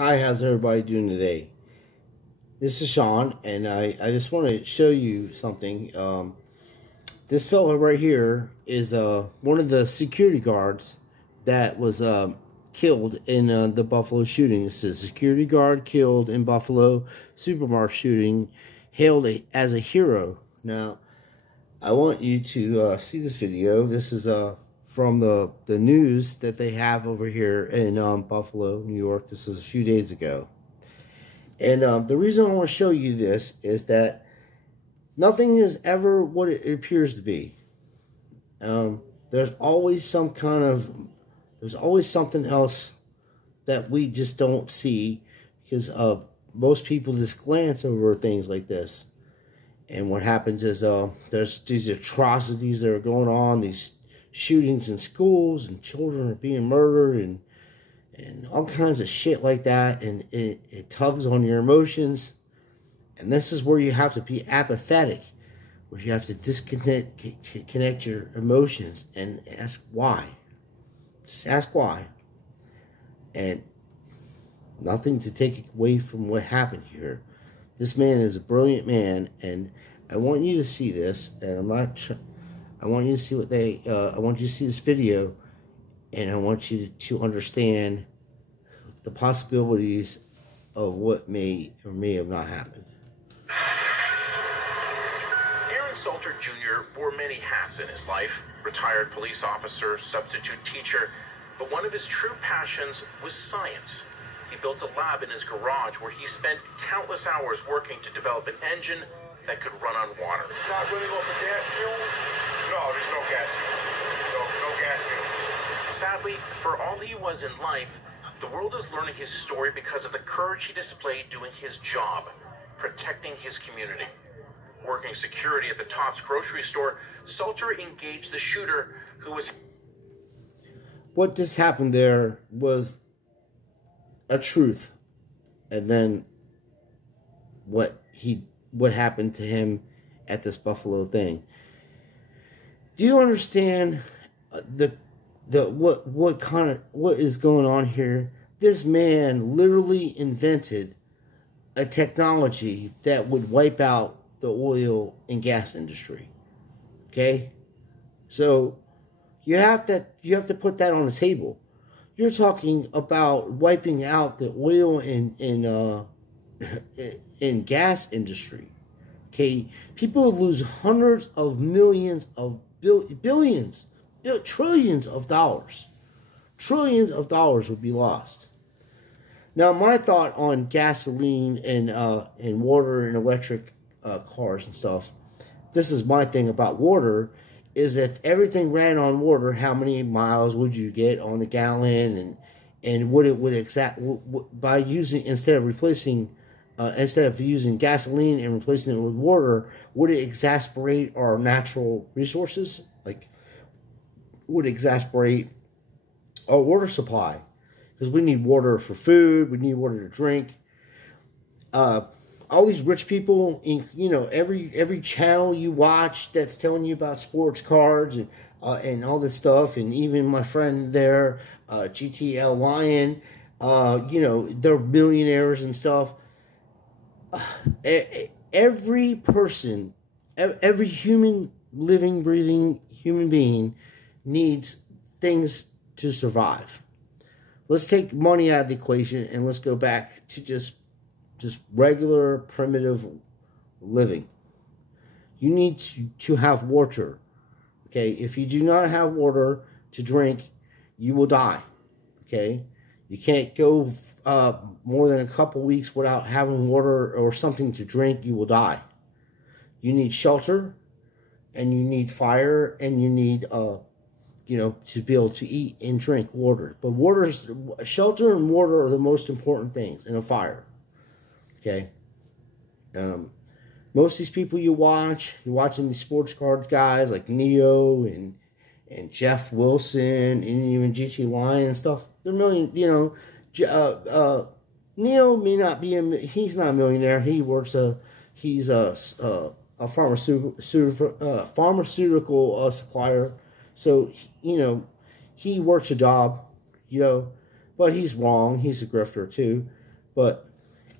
Hi, how's everybody doing today? This is Sean, and I just want to show you something. This fellow right here is one of the security guards that was killed in the Buffalo shooting. It's a security guard killed in Buffalo supermarket shooting, hailed as a hero. Now, I want you to see this video. This is from the news that they have over here in Buffalo, New York. This was a few days ago. And the reason I want to show you this is that nothing is ever what it appears to be. There's always there's always something else that we just don't see, because most people just glance over things like this. And what happens is there's these atrocities that are going on, these shootings in schools, and children are being murdered, and all kinds of shit like that, and it tugs on your emotions. And this is where you have to be apathetic, where you have to connect your emotions and ask why. Just ask why. And nothing to take away from what happened here. This man is a brilliant man, and I want you to see this, and I want you to see what I want you to see this video, and I want you to understand the possibilities of what may or may have not happened. Arron Salter Jr. wore many hats in his life: retired police officer, substitute teacher, but one of his true passions was science. He built a lab in his garage where he spent countless hours working to develop an engine that could run on water. It's not running off of gas fuel? No, there's no gas fuel. No gas fuel. Sadly, for all he was in life, the world is learning his story because of the courage he displayed doing his job, protecting his community. Working security at the Tops grocery store, Salter engaged the shooter, who was... What just happened there was a truth, and then what happened to him at this Buffalo thing. Do you understand what is going on here? This man literally invented a technology that would wipe out the oil and gas industry. Okay? So you have to put that on the table. You're talking about wiping out the oil in gas industry. Okay, people would lose hundreds of millions of billions, trillions of dollars. Trillions of dollars would be lost. Now, my thought on gasoline and water and electric cars and stuff. This is my thing about water. Is if everything ran on water, how many miles would you get on the gallon, and what it would by using instead of using gasoline and replacing it with water, would it exasperate our natural resources? Like, would it exasperate our water supply? Because we need water for food, we need water to drink. All these rich people, every channel you watch that's telling you about sports cards and all this stuff, and even my friend there, GTL Lion, they're millionaires and stuff. Every person, every living, breathing human being needs things to survive. Let's take money out of the equation and let's go back to just regular, primitive living. You need to have water. Okay? If you do not have water to drink, you will die. Okay? You can't go more than a couple weeks without having water or something to drink. You will die. You need shelter, and you need fire, and you need to be able to eat and drink water. But shelter and water are the most important things, and a fire. Okay? Most of these people you're watching these sports card guys like Neo and Jeff Wilson and even GT Lion and stuff. They're Neo may not be he's not a millionaire. He's a pharmaceutical supplier. So, he works a job, but he's wrong. He's a grifter too. But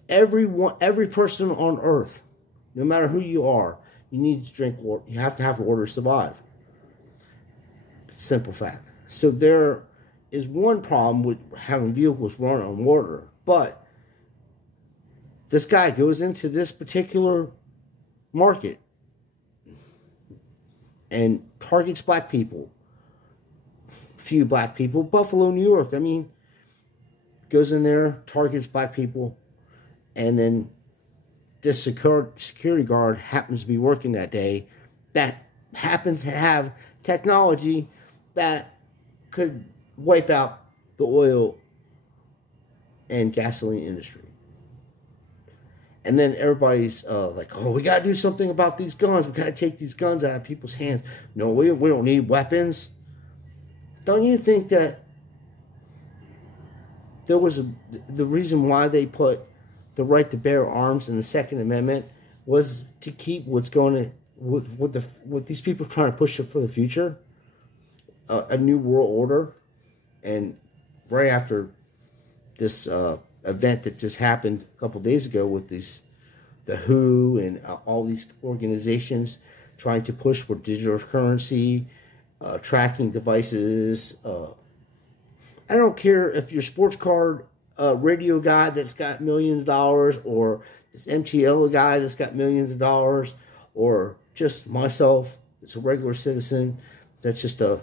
every person on earth, no matter who you are, you need to drink water. You have to have water to survive. Simple fact. So there is one problem with having vehicles run on water, but this guy goes into this particular market and targets black people. Few black people. Buffalo, New York. I mean, goes in there, targets black people, and then this security guard happens to be working that day that happens to have technology that could wipe out the oil and gasoline industry. And then everybody's like, oh, we got to do something about these guns. We got to take these guns out of people's hands. No, we don't need weapons. Don't you think that there was the reason why they put the right to bear arms in the Second Amendment was to keep what's going to, with these people trying to push it for the future, a new world order. And right after this event that just happened a couple days ago with the WHO and all these organizations trying to push for digital currency, tracking devices. I don't care if you're a sports card radio guy that's got millions of dollars, or this MTL guy that's got millions of dollars, or just myself, it's a regular citizen that's just I'm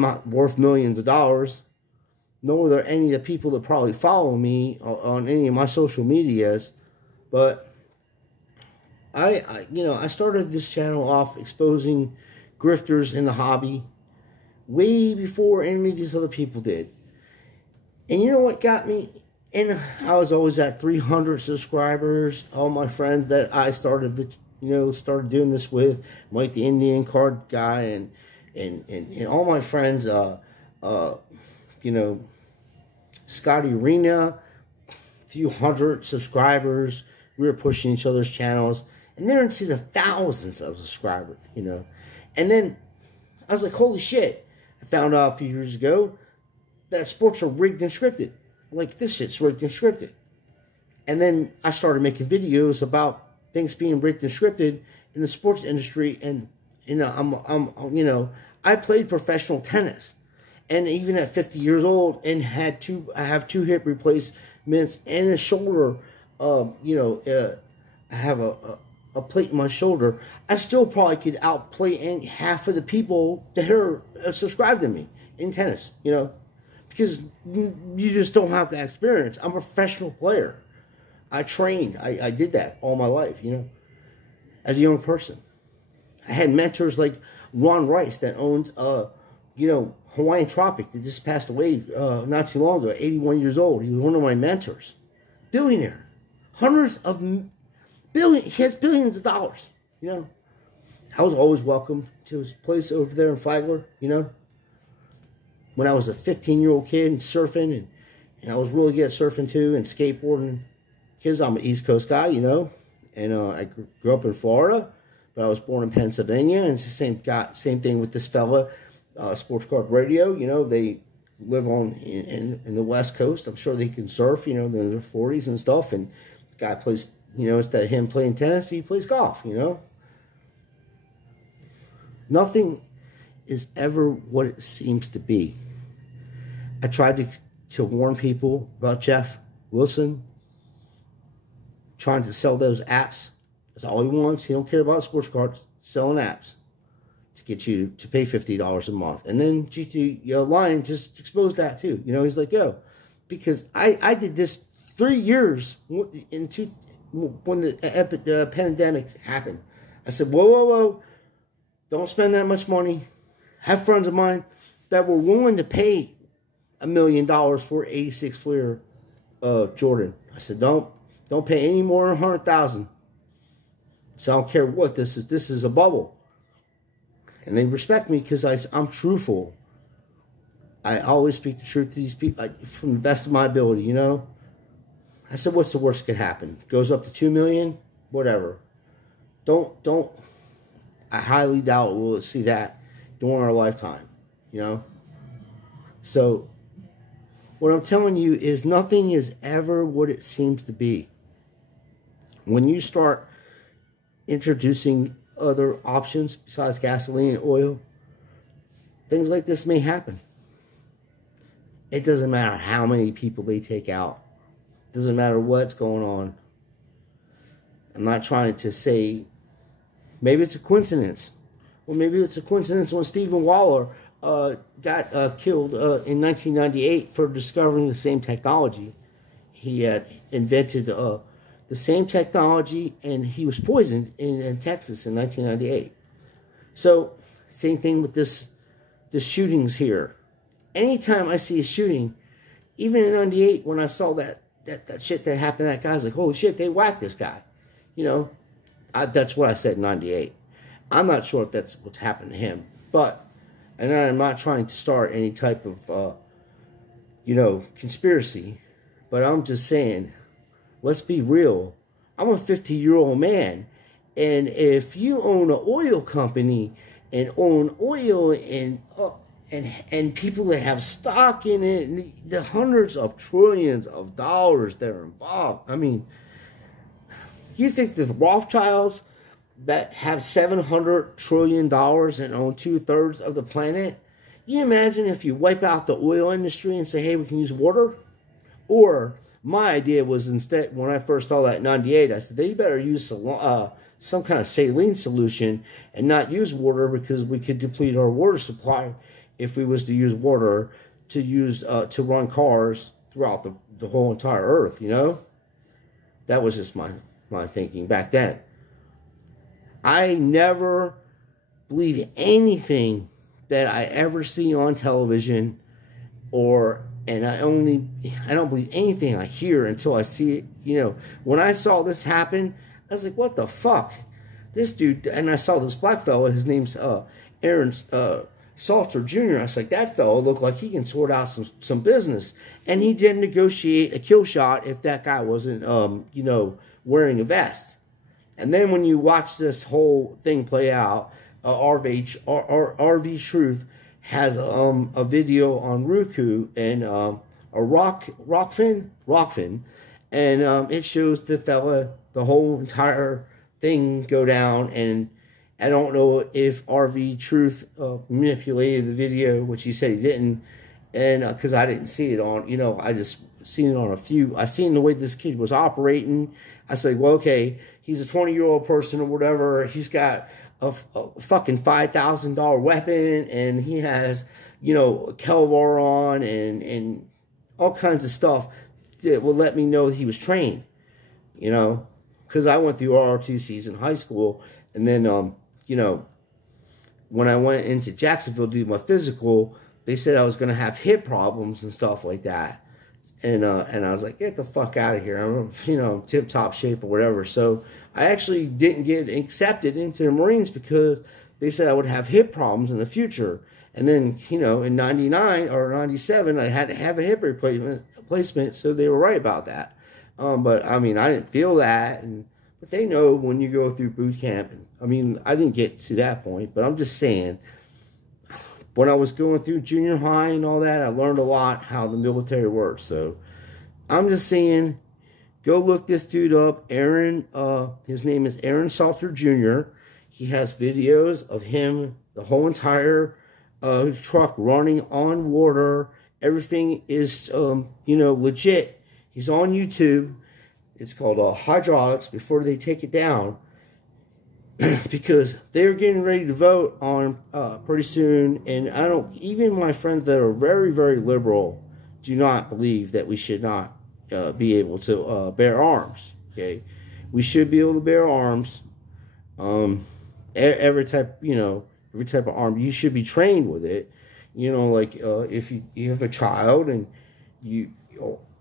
not worth millions of dollars. Nor are there any of the people that probably follow me on any of my social medias, but I started this channel off exposing grifters in the hobby way before any of these other people did. And you know what got me? And I was always at 300 subscribers. All my friends that I started doing this with, Mike the Indian card guy, and all my friends, Scotty Arena, a few hundred subscribers. We were pushing each other's channels, and they're into the thousands of subscribers, And then I was like, holy shit. I found out a few years ago that sports are rigged and scripted. I'm like, this shit's rigged and scripted. And then I started making videos about things being rigged and scripted in the sports industry. And, I played professional tennis. And even at 50 years old, and I have 2 hip replacements and a shoulder, I have a plate in my shoulder. I still probably could outplay half of the people that are subscribed to me in tennis, because you just don't have that experience. I'm a professional player. I trained. I did that all my life, as a young person. I had mentors like Ron Rice that owns, Hawaiian Tropic that just passed away not too long ago, 81 years old. He was one of my mentors. Billionaire. He has billions of dollars, I was always welcome to his place over there in Flagler, When I was a 15-year-old kid and surfing, and I was really good at surfing too, and skateboarding, because I'm an East Coast guy, And I grew up in Florida, but I was born in Pennsylvania, and it's the same thing with this fella, Sports Card Radio. They live in the West Coast. I'm sure they can surf, in their 40s and stuff. And the guy plays, instead of him playing tennis, he plays golf, Nothing is ever what it seems to be. I tried to warn people about Jeff Wilson trying to sell those apps. That's all he wants. He don't care about sports cards. Selling apps to get you to pay $50 a month. And then GT Lion just exposed that too. He's like, yo, because I did this 3 years when the pandemic happened. I said, whoa. Don't spend that much money. Have friends of mine that were willing to pay $1 million for 86 Fleer Jordan. I said, don't pay any more than 100,000. So I don't care what this is. This is a bubble. And they respect me because I'm truthful. I always speak the truth to these people from the best of my ability, I said, what's the worst that could happen? Goes up to 2 million? Whatever. Don't. I highly doubt we'll see that during our lifetime, So What I'm telling you is nothing is ever what it seems to be. When you start introducing other options besides gasoline and oil, things like this may happen. It doesn't matter how many people they take out. It doesn't matter what's going on. I'm not trying to say, maybe it's a coincidence. Well, maybe it's a coincidence when Stephen Waller got killed in 1998 for discovering the same technology. He had invented the same technology, and he was poisoned in Texas in 1998. So, same thing with the shootings here. Anytime I see a shooting, even in 98, when I saw that shit that happened to that guy, I was like, holy shit, they whacked this guy. You know, that's what I said in 98. I'm not sure if that's what's happened to him. But, and I'm not trying to start any type of, you know, conspiracy. But I'm just saying, let's be real. I'm a 50-year-old man. And if you own an oil company and own oil and people that have stock in it, and the hundreds of trillions of dollars that are involved. I mean, you think the Rothschilds that have $700 trillion and own 2/3 of the planet, you imagine if you wipe out the oil industry and say, hey, we can use water? Or my idea was instead, when I first saw that in 98, I said, they better use some kind of saline solution and not use water, because we could deplete our water supply if we was to use water to run cars throughout the whole entire earth, you know? That was just my thinking back then. I never believe anything that I ever see on television, and I don't believe anything I hear until I see it. You know, when I saw this happen, I was like, what the fuck? This dude, and I saw this black fella, his name's Arron Salter Jr. I was like, that fella looked like he can sort out some business. And he didn't negotiate a kill shot if that guy wasn't, you know, wearing a vest. And then when you watch this whole thing play out, RV Truth has a video on Roku and a Rockfin, and it shows the fella, the whole entire thing go down. And I don't know if RV Truth manipulated the video, which he said he didn't, and because I didn't see it on, you know, I just seen it on a few. I seen the way this kid was operating. I said, well, okay, he's a 20-year-old person or whatever. He's got a fucking $5,000 weapon, and he has, you know, Kelvar on and all kinds of stuff that will let me know he was trained, you know, because I went through ROTCs in high school, and then, you know, when I went into Jacksonville to do my physical, they said I was going to have hip problems and stuff like that. And I was like, get the fuck out of here. I'm, you know, tip-top shape or whatever. So I actually didn't get accepted into the Marines because they said I would have hip problems in the future. And then, you know, in 99 or 97, I had to have a hip replacement, so they were right about that. But, I mean, I didn't feel that. But they know when you go through boot camp. And, I mean, I didn't get to that point, but I'm just saying, when I was going through junior high and all that, I learned a lot how the military works. So I'm just saying, go look this dude up. Arron, his name is Arron Salter Jr. He has videos of him, the whole entire truck running on water. Everything is, you know, legit. He's on YouTube. It's called Hydraulics Before They Take It Down. Because they're getting ready to vote on pretty soon, and I don't, even my friends that are very, very liberal do not believe that we should not be able to bear arms. Okay, we should be able to bear arms. Every type, you know, every type of arm, you should be trained with it. You know, like if you have a child and you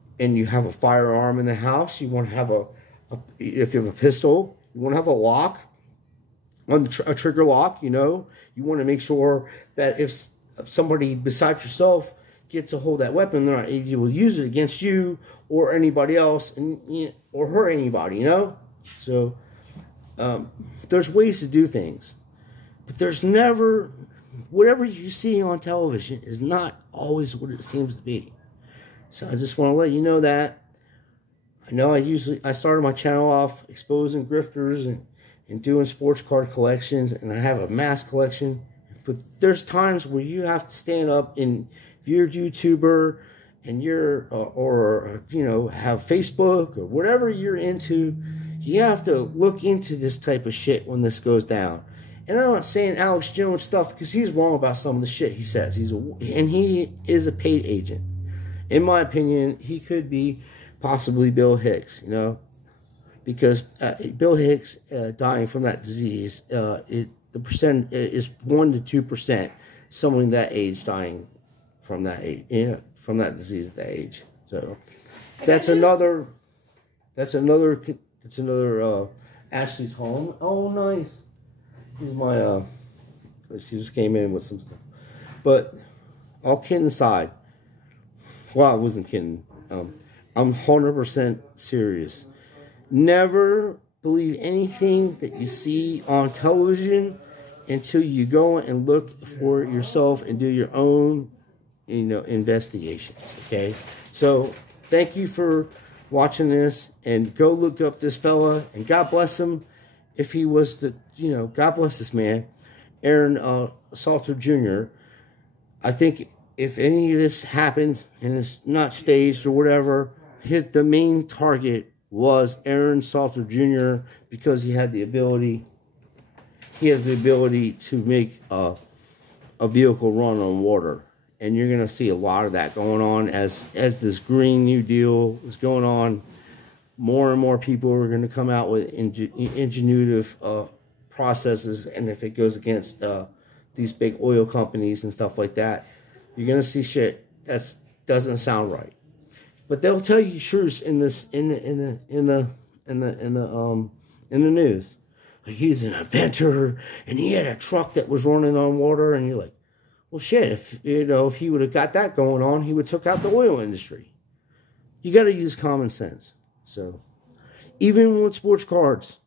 have a firearm in the house, you want to have if you have a pistol, you want to have a lock. On a trigger lock, you know, you want to make sure that if somebody besides yourself gets a hold of that weapon, they're not able to use it against you or anybody else, and or hurt anybody, you know. So there's ways to do things, but there's never, whatever you see on television is not always what it seems to be. So I just want to let you know that. I know I started my channel off exposing grifters and doing sports card collections, and I have a mass collection. But there's times where you have to stand up, and if you're a YouTuber and you're or you know, have Facebook or whatever you're into, you have to look into this type of shit when this goes down. And I'm not saying Alex Jones stuff, because he's wrong about some of the shit he says. And he is a paid agent. In my opinion, he could be possibly Bill Hicks, you know, because Bill Hicks dying from that disease, the percent is 1 to 2%. Someone that age dying from that age, you know, from that disease at that age. So that's another Ashley's home. Oh, nice. Here's my she just came in with some stuff. But all kidding aside, well, I wasn't kidding. I'm 100% serious. Never believe anything that you see on television until you go and look for yourself and do your own, you know, investigations. Okay, so thank you for watching this, and go look up this fella, and God bless him if he was to, you know, God bless this man, Arron Salter Jr. I think if any of this happened and it's not staged or whatever, the main target was Arron Salter Jr. because he had the ability. He has the ability to make a vehicle run on water, and you're going to see a lot of that going on as this Green New Deal is going on. More and more people are going to come out with ingenuitive processes, and if it goes against these big oil companies and stuff like that, you're going to see shit that doesn't sound right. But they'll tell you truths in the news. Like, he's an inventor, and he had a truck that was running on water, and you're like, well, shit, if he would have got that going on, he would have took out the oil industry. You got to use common sense. So, even with sports cards,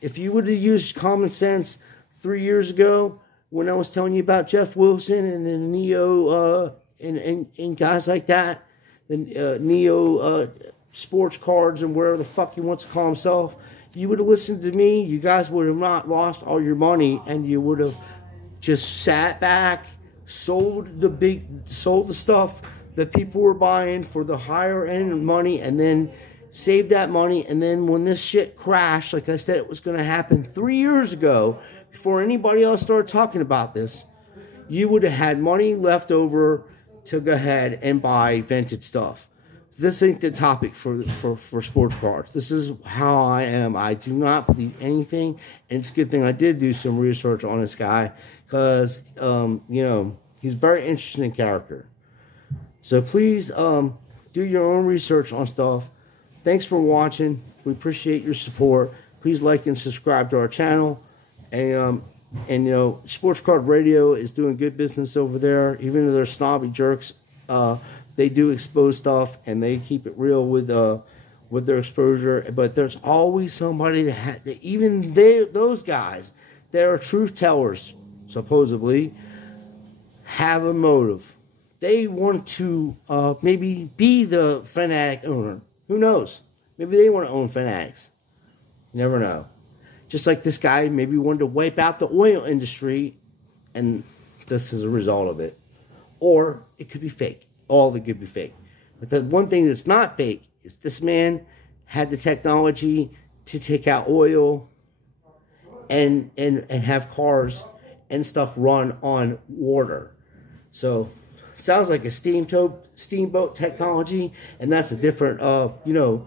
if you would have used common sense 3 years ago when I was telling you about Jeff Wilson and the Neo and guys like that, the Neo sports cards and wherever the fuck he wants to call himself, you would have listened to me. You guys would have not lost all your money, and you would have just sat back, sold the stuff that people were buying for the higher end money, and then saved that money. And then when this shit crashed, like I said it was going to happen 3 years ago, before anybody else started talking about this, you would have had money left over to go ahead and buy vintage stuff. This ain't the topic for sports cards. This is how I am. I do not believe anything, and it's a good thing I did do some research on this guy, because you know, he's a very interesting character. So please do your own research on stuff. Thanks for watching. We appreciate your support. Please like and subscribe to our channel. And you know, Sports Card Radio is doing good business over there. Even though they're snobby jerks, they do expose stuff, and they keep it real with their exposure. But there's always somebody those guys that are truth tellers, supposedly, have a motive. They want to maybe be the fanatic owner. Who knows? Maybe they want to own fanatics. You never know. Just like this guy maybe wanted to wipe out the oil industry, and this is a result of it. Or it could be fake. All of it could be fake. But the one thing that's not fake is this man had the technology to take out oil and have cars and stuff run on water. So sounds like a steamboat technology, and that's a different, you know,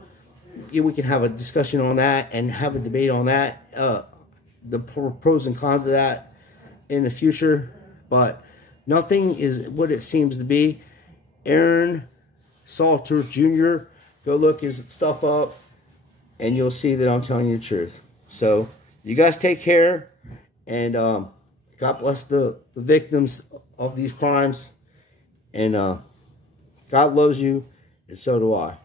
we can have a discussion on that and have a debate on that, the pros and cons of that in the future. But nothing is what it seems to be. Arron Salter Jr., go look his stuff up, and you'll see that I'm telling you the truth. So you guys take care, and God bless the victims of these crimes. And God loves you, and so do I.